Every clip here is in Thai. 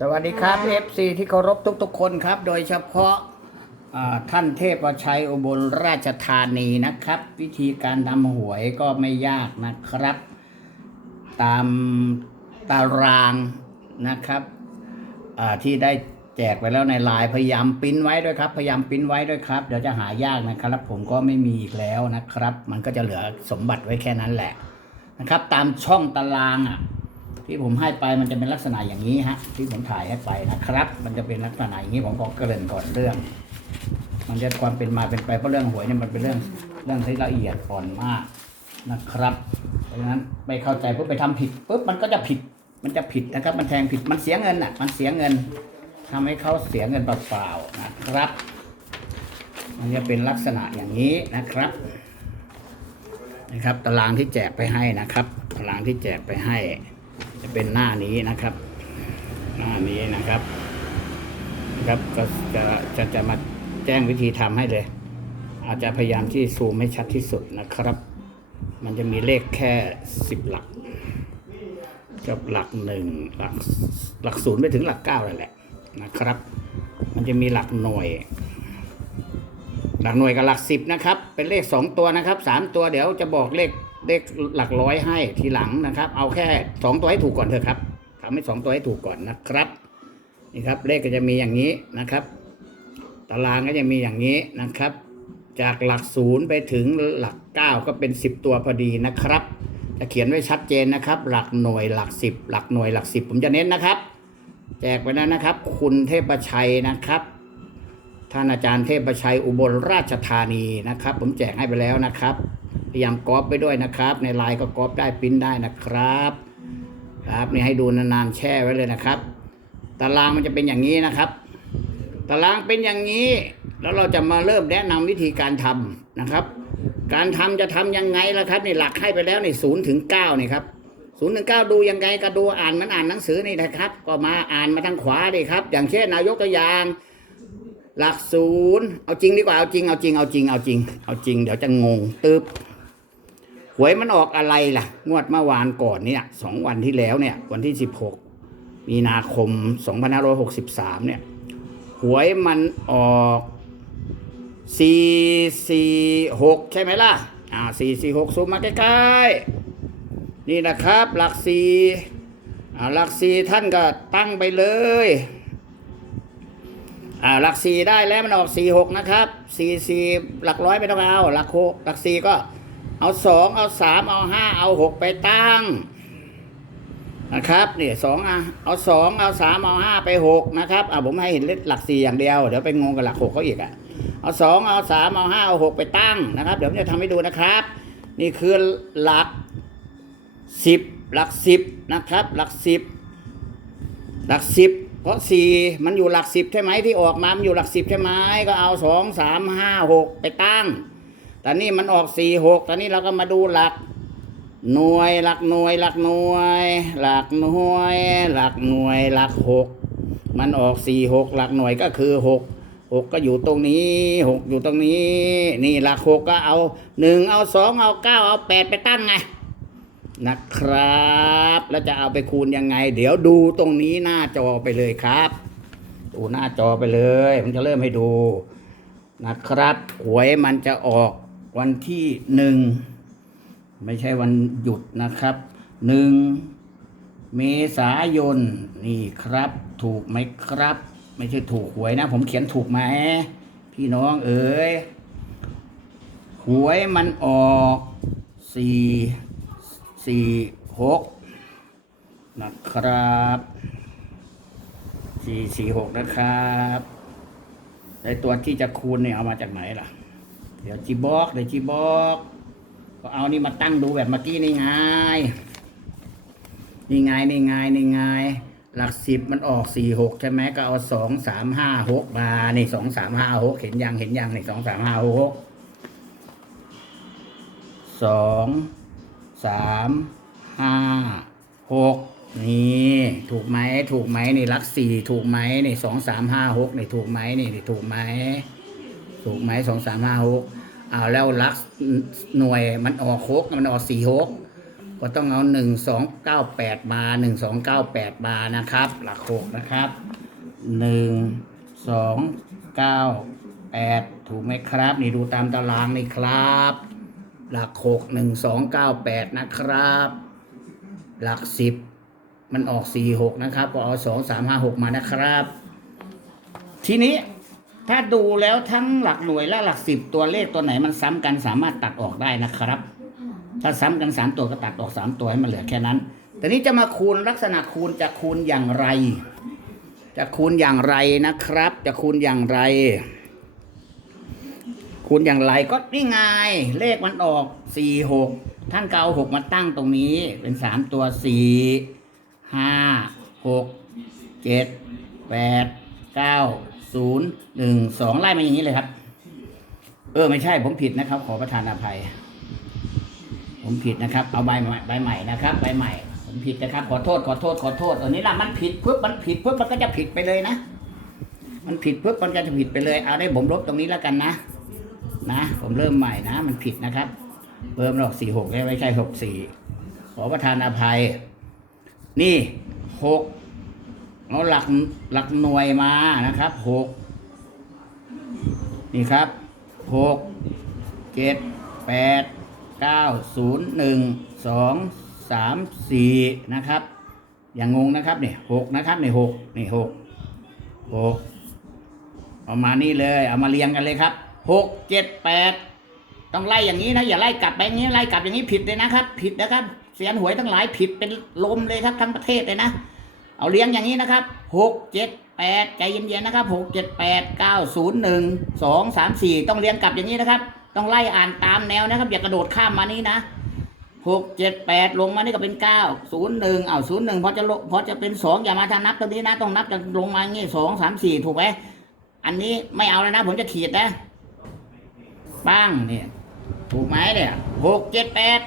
สวัสดีครับเอฟซีที่เคารพทุกๆ คนครับ โดยเฉพาะอ่าท่านเทพชัยอุบลราชธานีนะครับ วิธีการทำหวยก็ไม่ยากนะครับ ตามตารางนะครับอ่าที่ได้แจกไปแล้วในไลน์พยายามปริ้นไว้ด้วยครับ พยายามปริ้นไว้ด้วยครับ เดี๋ยวจะหายากนะครับ ผมก็ไม่มีอีกแล้วนะครับ มันก็จะเหลือสมบัติไว้แค่นั้นแหละนะครับ ตามช่องตารางอะ ที่ผมให้ไปมันจะเป็นลักษณะอย่างนี้ฮะ ที่ผมถ่ายให้ไปนะครับ มันจะเป็นลักษณะอย่างนี้ผมก็เกริ่นก่อนเรื่อง มันจะความเป็นมาเป็นไปเพราะเรื่องหวยเนี่ยมันเป็นเรื่องเรื่องที่ละเอียดอ่อนมากนะครับ เพราะฉะนั้นไปเข้าใจปุ๊บไปทำผิดปุ๊บมันก็จะผิดมันจะผิดนะครับ มันแทงผิดมันเสียเงินอะ มันเสียเงินทำให้เขาเสียเงินเปล่าๆนะครับ มันจะเป็นลักษณะอย่างนี้นะครับนะครับ ตารางที่แจกไปให้นะครับ ตารางที่แจกไปให้ จะเป็นหน้านี้นะครับ หน้านี้นะครับนะครับก็จะจะจะมาแจ้งวิธีทำให้เลย อาจจะพยายามที่ซูมให้ชัดที่สุดนะครับ มันจะมีเลขแค่สิบหลักกับหลักหนึ่งหลักหลักศูนย์ไปถึงหลักเก้านั่นแหละนะครับ มันจะมีหลักหน่วย หลักหน่วยกับหลักสิบนะครับ เป็นเลขสองตัวนะครับสามตัวเดี๋ยวจะบอกเลข เลขหลักร้อยให้ทีหลังนะครับ เอาแค่สองตัวให้ถูกก่อนเถอะครับทำให้สองตัวให้ถูกก่อนนะครับนี่ครับ เลขก็จะมีอย่างนี้นะครับ ตารางก็จะมีอย่างนี้นะครับ จากหลักศูนย์ไปถึงหลักเก้าก็เป็นสิบตัวพอดีนะครับจะเขียนไว้ชัดเจนนะครับ หลักหน่วยหลักสิบหลักหน่วยหลักสิบผมจะเน้นนะครับ แจกไปแล้วนะครับ คุณเทพชัยนะครับท่านอาจารย์เทพชัยอุบลราชธานีนะครับ ผมแจกให้ไปแล้วนะครับ พยายามก๊อปไปด้วยนะครับ ในไลน์ก็ก๊อปได้ปริ้นได้นะครับ ครับนี่ให้ดูนานๆแช่ไว้เลยนะครับ ตารางมันจะเป็นอย่างนี้นะครับ ตารางเป็นอย่างนี้ แล้วเราจะมาเริ่มแนะนำวิธีการทำนะครับ การทำจะทำยังไงล่ะครับนี่หลักให้ไปแล้วในศูนย์ถึงเก้านี่ครับศูนย์ถึงเก้าดูยังไงก็ดูอ่านมันอ่านหนังสือนี่นะครับ ก็มาอ่านมาทางขวาดิครับ อย่างเช่นนายกตัวอย่าง หลักศูนย์เอาจริงดีกว่าเอาจริงเอาจริงเอาจริงเอาจริงเอาจริงเดี๋ยวจะงงตึบ หวยมันออกอะไรล่ะ งวดเมื่อวานก่อนเนี่ยสองวันที่แล้วเนี่ย วันที่สิบหกมีนาคมสองพันห้าร้อยหกสิบสามเนี่ย หวยมันออกสี่สี่หกใช่ไหมล่ะ อ่าสี่สี่หกซูมมาใกล้ๆ นี่นะครับ หลักสี่อ่าหลักสี่ท่านก็ตั้งไปเลยอ่าหลักสี่ได้แล้วมันออกสี่หกนะครับสี่สี่หลักร้อยไม่ต้องเอา หลักหกหลักสี่ก็ เอาสองเอาสามเอาห้าเอาหกไปตั้งนะครับเนี่ยสองอะเอาสองเอาสามเอาห้าไปหกนะครับอ่าผมให้เห็นเลขหลักสี่อย่างเดียวเดี๋ยวไปงงกับหลักหกเขาอีกอะเอาสองเอาสามเอาห้าเอาหกไปตั้งนะครับ เดี๋ยวผมจะทำให้ดูนะครับ นี่คือหลักสิบหลักสิบนะครับ หลักสิบหลักสิบเพราะสี่มันอยู่หลักสิบใช่ไหมที่ออกมามันอยู่หลักสิบใช่ไหมก็เอาสองสามห้าหกไปตั้ง แต่นี่มันออกสี่หกตอนนี้เราก็มาดูหลัก หน่วยหลักหน่วยหลักหน่วย หลักหน่วย หลักหน่วยหลักหกมันออกสี่หกหลักหน่วยก็คือหกหกก็อยู่ตรงนี้หกอยู่ตรงนี้ นี่หลักหกก็เอาหนึ่งเอาสองเอาเก้าเอาแปดไปตั้งไงนะครับ แล้วจะเอาไปคูณยังไง เดี๋ยวดูตรงนี้หน้าจอไปเลยครับ ดูหน้าจอไปเลย ผมจะเริ่มให้ดูนะครับหวยมันจะออก วันที่หนึ่งไม่ใช่วันหยุดนะครับหนึ่งเมษายนนี่ครับ ถูกไหมครับ ไม่ใช่ถูกหวยนะ ผมเขียนถูกไหมพี่น้องเอ๋ยหวยมันออกสี่สี่หกนะครับสี่สี่หกนะครับในตัวที่จะคูณเนี่ยเอามาจากไหนล่ะ เดี๋ยวจีบอกเดี๋ยวจีบอกก็เอานี่มาตั้งดูแบบเมื่อกี้นี่ไงนี่ไงนี่ไงนี่ไงหลักสิบมันออกสี่หกใช่ไหมก็เอาสองสามห้าหกมานี่สองสามห้าหกเห็นยังเห็นยังนี่สองสามห้าหกสองสามห้าหกนี่ถูกไหมถูกไหมนี่ลักสี่ถูกไหมนี่สองสามห้าหกนี่ถูกไหมนี่ถูกไหม ถูกไหมสองสามห้าหกเอาแล้วลักหน่วยมันออกหกมันออกสี่หกก็ต้องเอาหนึ่งสองเก้าแปดมาหนึ่งสองเก้าแปดมานะครับ หลักหกนะครับหนึ่งสองเก้าแปดถูกไหมครับ นี่ดูตามตารางนี่ครับ หลักหกหนึ่งสองเก้าแปดนะครับ หลักสิบมันออกสี่หกนะครับก็เอาสองสามห้าหกมานะครับ ทีนี้ ถ้าดูแล้วทั้งหลักหน่วยและหลักสิบตัวเลขตัวไหนมันซ้ำกันสามารถตัดออกได้นะครับ ถ้าซ้ำกันสามตัวก็ตัดออกสามตัวให้มันเหลือแค่นั้น แต่นี้จะมาคูณลักษณะคูณจะคูณอย่างไร จะคูณอย่างไรนะครับ จะคูณอย่างไร คูณอย่างไรก็นี่ไงเลขมันออกสี่หกท่านก็เอาหกมาตั้งตรงนี้เป็นสามตัวสี่ห้าหกเจ็ดแปดเก้า ศูนย์หนึ่งสองไล่มาอย่างนี้เลยครับ เออไม่ใช่ผมผิดนะครับ ขอประทานอภัย ผมผิดนะครับ เอาใบใหม่ใบใหม่นะครับใบใหม่ ผมผิดนะครับ ขอโทษขอโทษขอโทษอันนี้ละมันผิดปุ๊บมันผิดปุ๊บมันก็จะผิดไปเลยนะมันผิดปุ๊บมันก็จะผิดไปเลยเอาได้ผมลบตรงนี้แล้วกันนะนะ ผมเริ่มใหม่นะ มันผิดนะครับเพิ่มหรอกสี่หกไม่ใช่หกสี่ขอประทานอภัย นี่หก เอาหลักหลักหน่วยมานะครับหกนี่ครับหกเจ็ดแปดเก้าศูนย์หนึ่งสองสามสี่นะครับ อย่างงงนะครับนี่หกนะครับนี่หกนี่หกหกเอามานี่เลย เอามาเรียงกันเลยครับหกเจ็ดแปดต้องไล่อย่างนี้นะอย่าไล่กลับไปอย่างนี้ไล่กลับอย่างนี้ผิดเลยนะครับ ผิดนะครับ เสียนหวยทั้งหลายผิดเป็นลมเลยครับทั้งประเทศเลยนะ เอาเลี้ยงอย่างนี้นะครับหกเจ็ดแปดใจเย็นๆนะครับหกเจ็ดแปดเก้าศูนย์หนึ่งสองสามสี่ต้องเลี้ยงกลับอย่างนี้นะครับ ต้องไล่อ่านตามแนวนะครับ อย่ากระโดดข้ามมานี้นะหกเจ็ดแปดลงมานี่ก็เป็นเก้าศูนย์หนึ่งเอาศูนย์หนึ่งพอจะลพอจะเป็นสองอย่ามาทางนับตรงนี้นะต้องนับจากลงมาอย่างนี้สองสามสี่ถูกไหมอันนี้ไม่เอาแล้วนะ ผมจะขีดนะปังเนี่ยถูกไหมเนี่ยหกเจ็ดแปด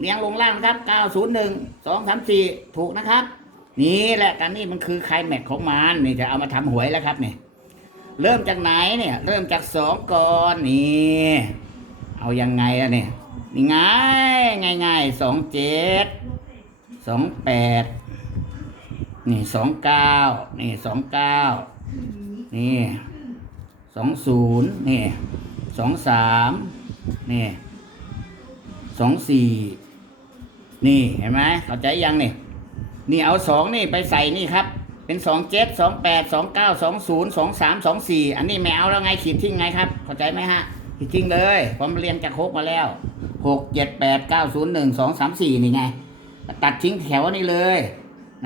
เลี้ยงลงล่างนะครับเก้าศูนย์หนึ่งสองสามสี่ถูกนะครับ นี่แหละการนี่มันคือไคลแม็กของมันนี่จะเอามาทำหวยแล้วครับเนี่ยเริ่มจากไหนเนี่ย เริ่มจากสองก่อนนี่เอายังไงอะเนี่ยนี่ง่ายง่ายง่ายสองเจ็ดสองแปดนี่สองเก้านี่สองเก้านี่สองศูนย์นี่สองสามนี่สองสี่นี่เห็นไหมเข้าใจยังเนี่ย นี่เอาสองนี่ไปใส่นี่ครับ เป็นสองเจ็ดสองแปดสองเก้าสองศูนย์สองสามสองสี่อันนี้ไม่เอาแล้วไงขีดทิ้งไงครับ เข้าใจไหมฮะขีดทิ้งเลย ผมเรียนจากหกมาแล้วหกเจ็ดแปดเก้าศูนย์หนึ่งสองสามสี่นี่ไง ตัดทิ้งแถวนี้เลย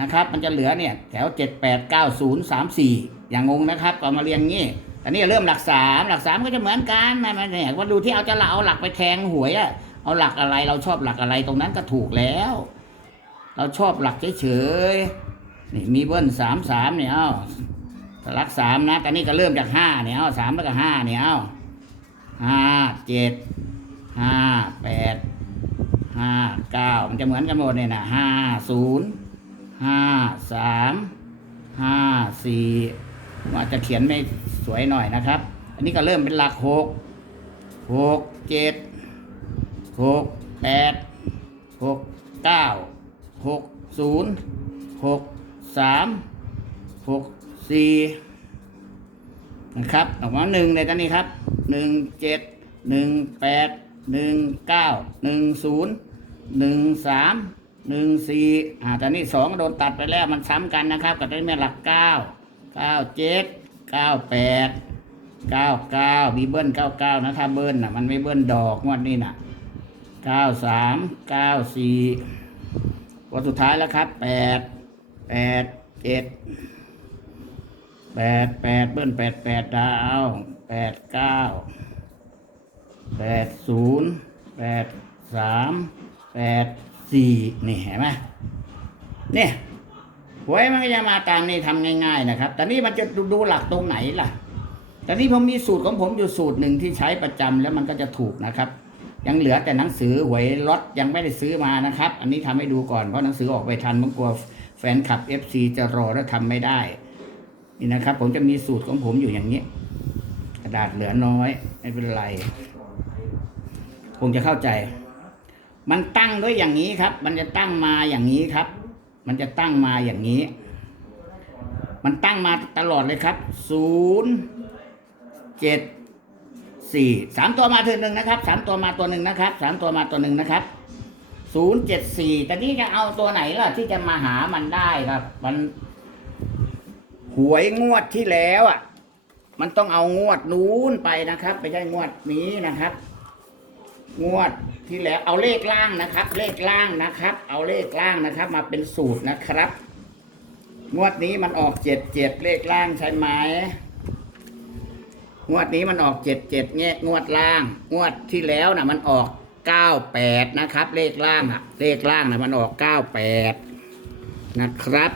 นะครับ มันจะเหลือเนี่ยแถวเจ็ดแปดเก้าศูนย์สามสี่อย่างงงนะครับเอามาเรียงงี้อันนี้เริ่มหลักสามหลักสามก็จะเหมือนกันนะมันเนี่ยว่าดูที่เอาจะเอาหลักไปแทงหวยอะเอาหลักอะไรเราชอบหลักอะไรตรงนั้นก็ถูกแล้ว เราชอบหลักเฉยๆนี่มีเบิ้ลสามสามเนี่ยเอาหลักสามนะแต่นี่ก็เริ่มจากห้าเนี่ยเอาสามแล้วก็ห้าเนี่ยเอาห้าเจ็ดห้าแปดห้าเก้ามันจะเหมือนกันหมดเนี่ยนะห้าศูนย์ห้าสามห้าสี่อาจจะเขียนไม่สวยหน่อยนะครับ อันนี้ก็เริ่มเป็นหลักหกหกเจ็ดหกแปดหกเก้า หกศูนย์หกสามหกสี่นะครับออกมาหนึ่งในตอนนี้ครับหนึ่งเจ็ดหนึ่งแปดหนึ่งเก้าหนึ่งศูนย์หนึ่งสามหนึ่งสี่อ่าตอนนี้สองโดนตัดไปแล้วมันซ้ำกันนะครับกับตอนนี้หลักเก้าเก้าเจ็ดเก้าแปดเก้าเก้ามีเบิ้ลเก้าเก้านะถ้าเบิ้ลน่ะมันไม่เบิ้ลดอกงวดนี้น่ะเก้าสามเก้าสี่ วันสุดท้ายแล้วครับแปดแปดเจ็ดแปดแปดเบิ้ลแปดแปดดาวแปดเก้าแปดศูนย์แปดสามแปดสี่นี่เห็นไหมเนี่ยหวยมันก็จะมาตามนี่ทำง่าย ๆ นะครับ แต่นี่มันจะดูดูหลักตรงไหนล่ะ แต่นี่ผมมีสูตรของผมอยู่สูตรหนึ่งที่ใช้ประจำแล้วมันก็จะถูกนะครับ ยังเหลือแต่หนังสือหวยล็อตยังไม่ได้ซื้อมานะครับ อันนี้ทำให้ดูก่อนเพราะหนังสือออกไปทันผมกลัวแฟนคลับ FC จะรอแล้วทำไม่ได้ นี่นะครับ ผมจะมีสูตรของผมอยู่อย่างนี้ กระดาษเหลือน้อยไม่เป็นไรคงจะเข้าใจ มันตั้งด้วยอย่างนี้ครับ มันจะตั้งมาอย่างนี้ครับ มันจะตั้งมาอย่างนี้ มันตั้งมาตลอดเลยครับศูนย์เจ็ด สี่สามตัวมาตัวหนึ่งนะครับสามตัวมาตัวหนึ่งนะครับสามตัวมาตัวหนึ่งนะครับศูนย์เจ็ดสี่แต่นี่จะเอาตัวไหนล่ะ ที่จะมาหามันได้ครับ มันหวยงวดที่แล้วอะ มันต้องเอางวดนู้นไปนะครับไม่ใช่งวดนี้นะครับ งวดที่แล้วเอาเลขล่างนะครับ เลขล่างนะครับ เอาเลขล่างนะครับ มาเป็นสูตรนะครับ งวดนี้มันออกเจ็ดเจ็ดเลขล่างใช่ไหม งวดนี้มันออกเจ็ดเจ็ดเงี้ยงวดล่าง งวดที่แล้วนะมันออกเก้าแปดนะครับ เลขล่างอะเลขล่างนะมันออกเก้าแปดนะครับ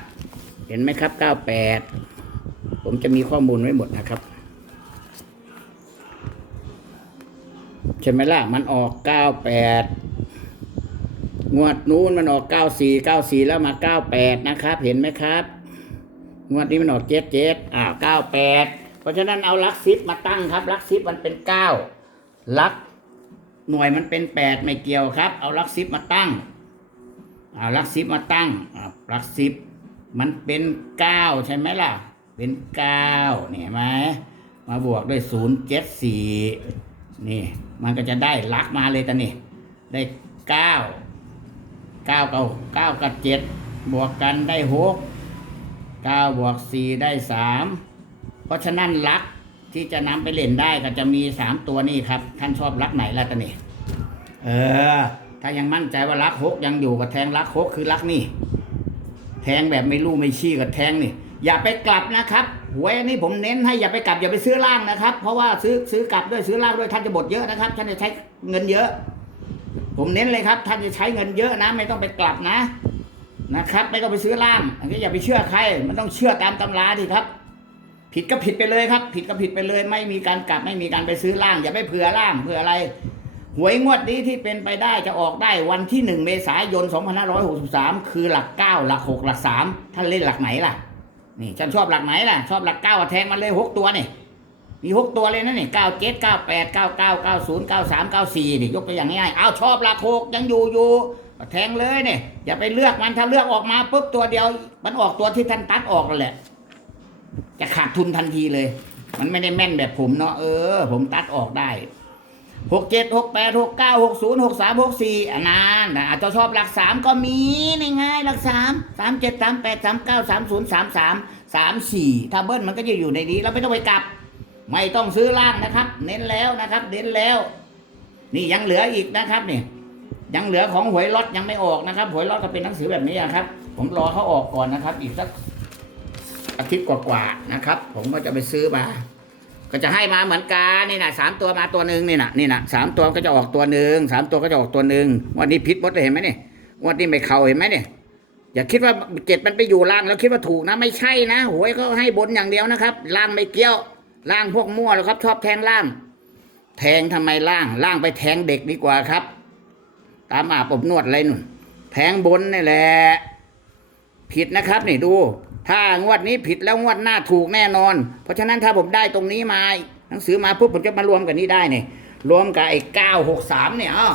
เห็นไหมครับเก้าแปดผมจะมีข้อมูลไว้หมดนะครับใช่ไหมล่ะมันออกเก้าแปดงวดนู้นมันออกเก้าสี่เก้าสี่แล้วมาเก้าแปดนะครับ เห็นไหมครับ งวดนี้มันออกเจ็ดเจ็ดอ่าเก้าแปด ราะฉะนั้นเอาลักซิปมาตั้งครับลักซิปมันเป็นเก้าลักหน่วยมันเป็นแปดไม่เกี่ยวครับ เอาลักซิปมาตั้งเอาลักซิปมาตั้งลักซิปมันเป็นเก้าใช่ไหมล่ะ เป็นเก้าเนี่ยเห็นไหมมาบวกด้วยศูนย์เจ็ดสี่นี่ มันก็จะได้ลักมาเลยตอนนี้ได้เก้าเก้าเก้าเก้ากับเจ็ดบวกกันได้หกเก้าบวกสี่ได้สาม เพราะฉะนั้นลักที่จะนำไปเล่นได้ก็จะมีสามตัวนี่ครับ ท่านชอบลักไหนล่ะตอนนี้เออ ถ้ายังมั่นใจว่าลักหกยังอยู่กับแทงลักหกคือลักนี่ แทงแบบไม่รู้ไม่ชี้กับแทงนี่ อย่าไปกลับนะครับหวยอันนี้ผมเน้นให้อย่าไปกลับอย่าไปซื้อล่างนะครับ เพราะว่าซื้อซื้อกลับด้วยซื้อล่างด้วยท่านจะบดเยอะนะครับท่านจะใช้เงินเยอะ ผมเน้นเลยครับ ท่านจะใช้เงินเยอะนะ ไม่ต้องไปกลับนะนะครับ ไม่ต้องไปซื้อล่างอันนี้อย่าไปเชื่อใครมันต้องเชื่อตามตำราดิครับ ผิดก็ผิดไปเลยครับ ผิดก็ผิดไปเลย ไม่มีการกลับไม่มีการไปซื้อล่าง อย่าไปเผื่อล่างเผื่ออะไร หวยงวดนี้ที่เป็นไปได้จะออกได้วันที่หนึ่งเมษายน 2563 คือหลักเก้าหลักหกหลักสามท่านเล่นหลักไหนล่ะ นี่ฉันชอบหลักไหนล่ะ ชอบหลักเก้าแทงมันเลยหกตัวนี่มีหกตัวเลยนะนี่เก้าเจ็ดเก้าแปดเก้าเก้าเก้าศูนย์เก้าสามเก้าสี่นี่ยกตัวอย่างง่ายๆเอาชอบหลักหกยังอยู่อยู่แทงเลยเนี่ยอย่าไปเลือกมันถ้าเลือกออกมาปุ๊บตัวเดียว มันออกตัวที่ท่านตัดออกนั่นแหละ จะขาดทุนทันทีเลย มันไม่ได้แม่นแบบผมเนาะเออ ผมตัดออกได้หกเจ็ดหกแปดหกเก้าหกศูนย์หกสามหกสี่อันนั้นอาจจะชอบหลักสามก็มีนี่ไงหลักสามสามเจ็ดสามแปดสามเก้าสามศูนย์สามสามสามสี่ถ้าเบิ้ลมันก็จะอยู่ในนี้เราไม่ต้องไปกลับ ไม่ต้องซื้อล่างนะครับ เน้นแล้วนะครับ เน้นแล้ว นี่ยังเหลืออีกนะครับนี่ยังเหลือของหวยล็อตยังไม่ออกนะครับ หวยล็อตก็เป็นหนังสือแบบนี้นะครับ ผมรอเขาออกก่อนนะครับ อีกสัก อาทิตย์กว่าๆนะครับ ผมก็จะไปซื้อมา ก็จะให้มาเหมือนกันนี่นะสามตัวมาตัวหนึ่งนี่นะนี่นะสามตัวก็จะออกตัวหนึ่งสามตัวก็จะออกตัวหนึ่งวันนี้พิษมดเลยเห็นไหมนี่วันนี้ไม่เข่าเห็นไหมนี่อย่าคิดว่าเจ็ดมันไปอยู่ล่างแล้วคิดว่าถูกนะไม่ใช่นะหวยเขาให้บนอย่างเดียวนะครับล่างไม่เกี่ยวล่างพวกมั่วแล้วครับ ชอบแทงล่าง แทงทำไมล่าง ล่างไปแทงเด็กดีกว่าครับ ตามอาบอบนวดอะไรนุ่นแทงบนนี่แหละผิดนะครับนี่ดู ถ้างวดนี้ผิดแล้วงวดหน้าถูกแน่นอน เพราะฉะนั้นถ้าผมได้ตรงนี้มาหนังสือมาปุ๊บผมจะมารวมกับนี้ได้เนี่ยรวมกับไอ้เก้าหกสามเนี่ยเอา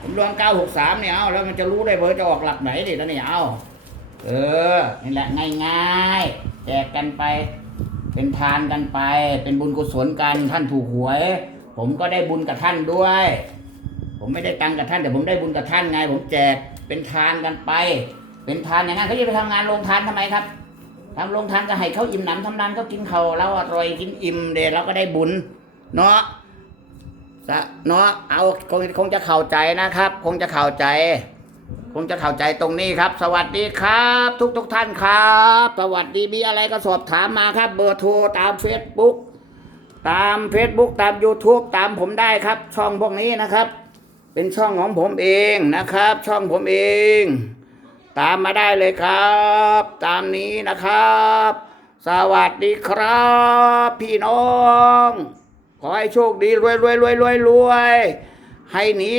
ผมรวมเก้าหกสามเนี่ยเอาแล้วมันจะรู้ได้เบอร์จะออกหลักไหนดิแล้วเนี่ยเอาเออนี่แหละง่ายๆแจกกันไป เป็นทานกันไป เป็นบุญกุศลกันท่านถูกหวย ผมก็ได้บุญกับท่านด้วย ผมไม่ได้ตังกับท่านแต่ผมได้บุญกับท่านไง ผมแจกเป็นทานกันไป เป็นทานอย่างนั้นเขาจะไปทำงานโรงทานทำไมครับ ทำโรงทานก็ให้เขาอิ่มหนำทำนานเขากินเขาเราอร่อยกินอิ่มเดี๋ยวเราก็ได้บุญเนาะเนาะเอาคงคงจะเข้าใจนะครับ คงจะเข้าใจ คงจะเข้าใจตรงนี้ครับ สวัสดีครับ ทุกทุกท่านครับ สวัสดีมีอะไรก็สอบถามมาครับ เบอร์โทรตามเฟซบุ๊กตาม Facebook ตาม YouTube ตามผมได้ครับ ช่องพวกนี้นะครับ เป็นช่องของผมเองนะครับ ช่องผมเอง ตามมาได้เลยครับ ตามนี้นะครับ สวัสดีครับ พี่น้อง ขอให้โชคดีรวยรวยรวยรวยรวยให้หนี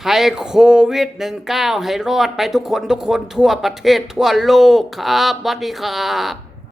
ภัยโควิด -19 ให้รอดไปทุกคนทุกคนทั่วประเทศทั่วโลกครับสวัสดีครับ